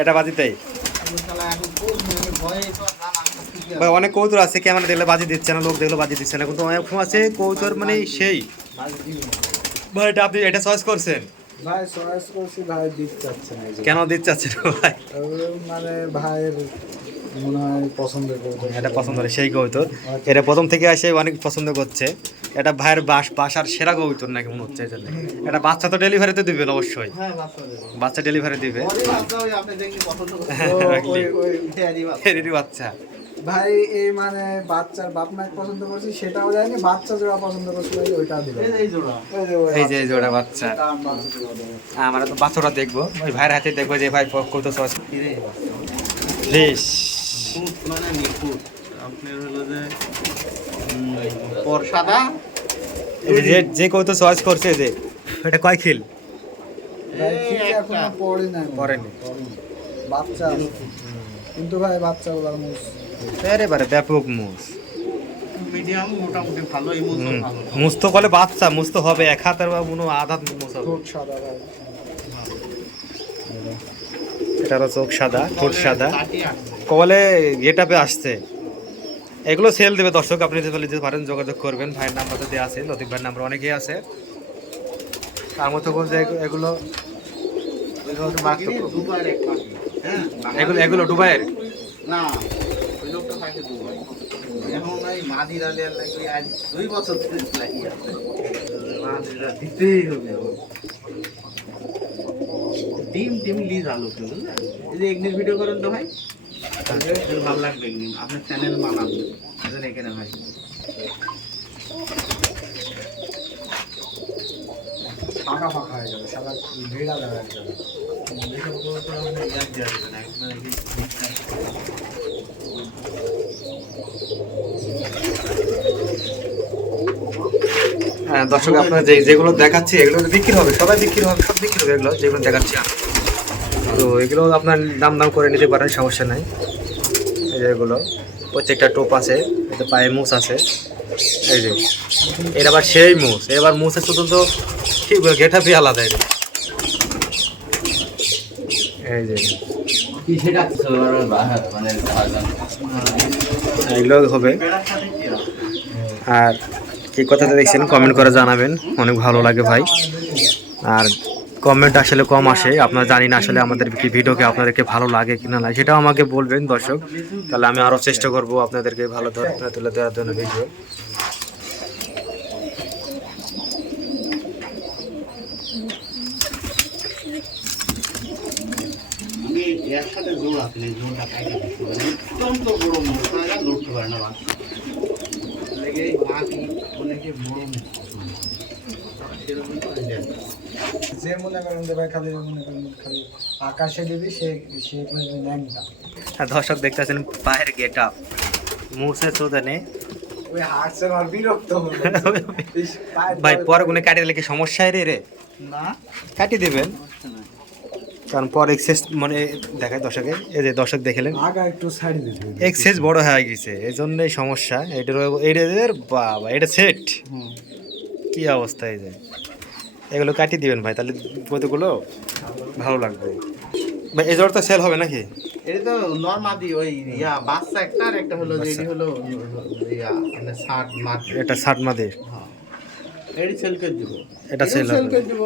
এটা বাজিতেই ভাই অনেক কৌতুর আছে ক্যামেরা দেখলে বাজি দিচ্ছে না লোক দেখলে বাজি দিচ্ছে না কিন্তু অনেক আছে কৌতুর মানে সেই। ভাই এটা আপনি এটা চয়েস করছেন ভাই চয়েস করছি ভাই দিতে। কেন দিতে চাচ্ছেন ভাই মানে ভাইয়ের হয় এটা পছন্দ করে সেই কৌতুর এটা প্রথম থেকে আসে অনেক পছন্দ করছে। এটা ভাইয়ের বাস বাসার সেরা কৌতুর নাকি মনে হচ্ছে এই এটা বাচ্চা তো ডেলিভারিতে দিবেন অবশ্যই। হ্যাঁ বাচ্চা ডেলিভারি দিবে। বাচ্চা। ফেয়ারি বাচ্চা। ভাই এই মানে বাচ্চার বাপ মায়ের পছন্দ করছি সেটাও যায়নি বাচ্চা যেটা পছন্দ করছিল ভাই ওইটা দিল এই যে জোড়া। এই যে এই জোড়া বাচ্চা। জোড়া দেবো। আমরা তো বাচ্চাটা দেখব। ওই ভাইয়ের হাতে দেখব যে ভাই কৌতুর চয়েস ফিরে বাচ্চা মানে নিখুঁত আপনার হলো যে চয়েস করছে যে এটা কয় খিল? পড়েনি। বাচ্চা কিন্তু ভাই বাচ্চা এবারে ব্যাপক মুস। মিডিয়াম মোটামুটি ভালো এই মুসল ভালো। মুস্ত কলে বাচ্চা মুস্ত হবে এক হাতের বা কোনো হয় আধ হাত মুস হবে। ঠোঁট সাদা ভাই। এটারও চোখ সাদা ঠোঁট সাদা। কলে গেটাপে আসছে। এগুলো সেল দেবে দর্শক আপনি যদি পারেন যোগাযোগ করবেন। ভাইয়ের নাম্বার তো দেওয়া আছে লতিফ ভাইয়ের নাম্বার অনেকেই আছে। তার মতো এগু- এগুলো এগুলো হ্যাঁ এগুলো এগুলো দুবাইয়ের? না দুই বছর দিতেই হবে। ডিম টিম লিজ আলু কেউ বুঝলেন এই যে এগনির ভিডিও করেন তো ভাই। এর ভালো লাগবে এগনি আপনার চ্যানেল এদের এখানে ভাই। ফাঁকা ফাঁকা হয়ে যাবে ভিড়া যাবে। তো হ্যাঁ দর্শক আপনার যে যেগুলো দেখাচ্ছি এগুলো বিক্রি হবে সবাই বিক্রি হবে সব বিক্রি হবে এগুলো যেগুলো দেখাচ্ছি আমি। তো এগুলো আপনার দাম দাম করে নিতে পারেন সমস্যা নাই। এই যে এগুলো প্রত্যেকটা টোপ আছে এতে পায়ে মুস আছে। এই যে এর আবার সেই মুস এবার মুসের শুধু তো ঠিক গেটাপি আলাদা এটা এই যে। মানে এগুলো হবে। আর কি কথাটা দেখছেন কমেন্ট করে জানাবেন অনেক ভালো লাগে ভাই। আর কমেন্ট আসলে কম আসে। আপনারা জানি না আসলে আমাদের কি ভিডিওকে আপনাদেরকে ভালো লাগে কি না। লাগে সেটাও আমাকে বলবেন দর্শক। তাহলে আমি আরও চেষ্টা করব আপনাদেরকে ভালো ধরনের তুলে দেওয়ার জন্য ভিডিও জোর জোরটা অত্যন্ত বড় মুখ তারা পারে না। অনেকে বড় মুখ পছন্দ করে। সেরকম করে দেন। যে মনে করেন যে ভাই খালি মনে করেন খালি আকাশে দিবি সে সে ন্যাংটা দর্শক দেখতেছেন পায়ের গেট আপ মুসে চোদনে ভাই পরে কোনো কাটিয়ে দিলে কি সমস্যা রে রে? না। কাটিয়ে দেবেন। কারণ পর এক্সেস মানে দেখায় দর্শকে এই যে দর্শক দেখলেন। একটু এক্সেস বড় হয়ে গেছে। এই জন্যই সমস্যা এটার এটাদের বাবা এটা সেট। কি অবস্থা এই যে এগুলো কাটিয়ে দিবেন ভাই তাহলে কতগুলো? ভালো লাগবে। ভাই এই জ্বর তো সেল হবে নাকি? এটা তো নর্মাদি ওই ইয়া বাচ্চা একটা আর একটা হলো যে হলো ইয়া মানে ষাট মাঠ এটা ষাট হ্যাঁ। এটি সেল করে দিব। এটা সেল হবে। করে দিব।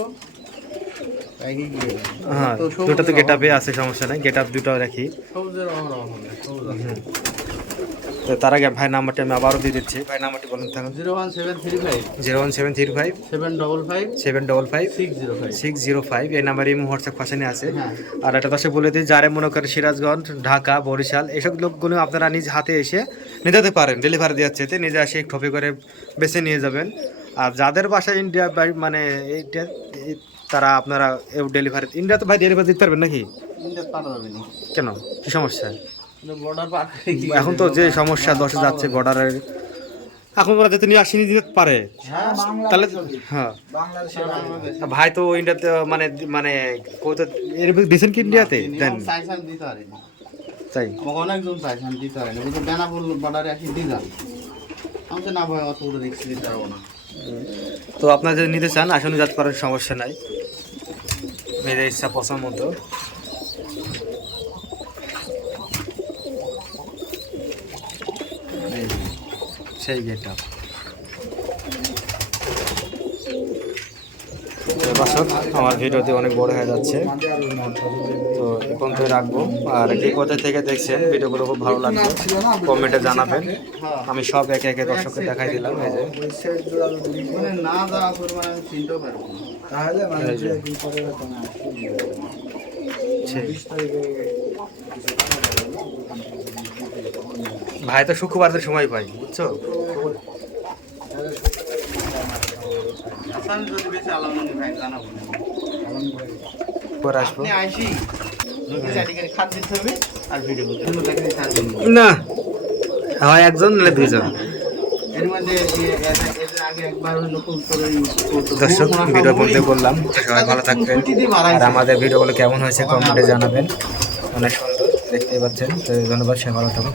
হ্যাঁ তো দুটো তো গেট আপে আছে সমস্যা নাই। গেট আপ দুটো রাখি। সবুজের অভাব হবে সবুজ আছে। তো তার আগে ভাই নাম্বারটা আমি আবারও দিয়ে দিচ্ছি। ভাই নাম্বারটি বলুন থাকুন zero one seven three five. Zero one seven three five. Seven double five. Seven double five. Six zero five. Six zero five. এই নাম্বারে এই হোয়াটসঅ্যাপ ফাঁসানি আছে। হ্যাঁ। আর একটা দশে বলে দিই যারা মনে করেন সিরাজগঞ্জ ঢাকা বরিশাল এসব লোকগুলো আপনারা নিজ হাতে এসে নিয়ে যেতে পারেন ডেলিভারি দেওয়ার চেতে নিজে এসে ঠপে করে বেছে নিয়ে যাবেন। আর যাদের বাসায় ইন্ডিয়া মানে এইটা এই- তারা আপনারা ডেলিভারি ইন্ডিয়া তো ভাই ডেলিভারি দিতে পারবেন নাকি? কেন? কি সমস্যা? পার এখন তো যে সমস্যা দশে যাচ্ছে বর্ডারের এখন ওরা যাতে নিয়ে আসিনি দিতে পারে। হ্যাঁ তাহলে হ্যাঁ। ভাই তো ইন্ডিয়াতে মানে মানে দিয়েছেন কি ইন্ডিয়াতে? দেন। তাই অনেকজন চাইছেন দিতে পারেনি। বুঝতে বেনাপুর বর্ডারে আসি দিলাম আমি তো না ভয় অত বড় রিক্স দিতে পারব না। তো আপনারা যদি নিতে চান আসলে যাতে পারেন সমস্যা নাই। মেয়েদের ইচ্ছা পছন্দ মতো এই যে, সেই গেট আপ আমার ভিডিওতে অনেক বড় হয়ে যাচ্ছে। তো এ পর্যন্ত রাখব। আর যে কোথায় থেকে দেখছেন, ভিডিওগুলো খুব ভালো লাগবে কমেন্টে জানাবেন। আমি সব একে একে দর্শককে দেখাই দিলাম এই যে। ভাই তো শুক্রবারের সময় পাই বুঝছ? জানাব। না। হয় একজন নাহলে দুইজন। দর্শক ভিডিও বলতে বললাম সবাই ভালো থাকবেন। আর আমাদের ভিডিওগুলো কেমন হয়েছে কমেন্টে জানাবেন। অনেক সুন্দর দেখতেই পাচ্ছেন। তো ধন্যবাদ সে ভালো থাকুন।